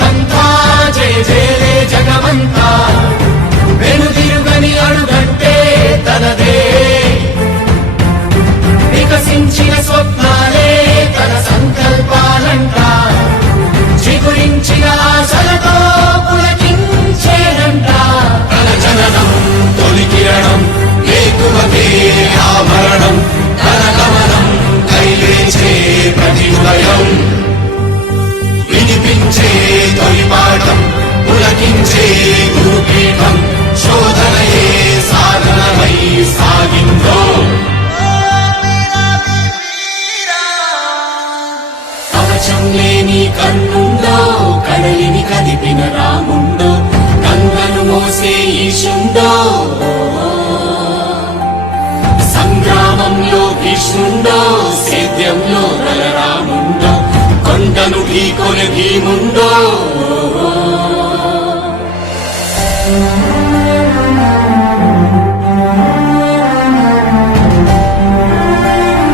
పంథా జయ జయలే జగమంతా వెనుదిరుగని అడుగంటే తనదే వికసించిన స్వప్నాలే తన సంకల్పాలంట చిగురించిన ఆశలతో పులకించేనంట తన జననం తొలి కిరణం వేకువకే ఆభరణం తన గమనం కైలేచే ప్రతి ఉదయం వినిపించే తొలి పాఠం పులకించే గురుపీఠం శోధనయే సాధనమై సాగిందో కవచం లేని కన్నుండో కడలిని కదిపిన రాముండో గంగను మోసే ఈశుండో సంగ్రామంలో భీష్ముండో సేద్యంలో బలరాముండో కొండను ఢీకొనే భీముండో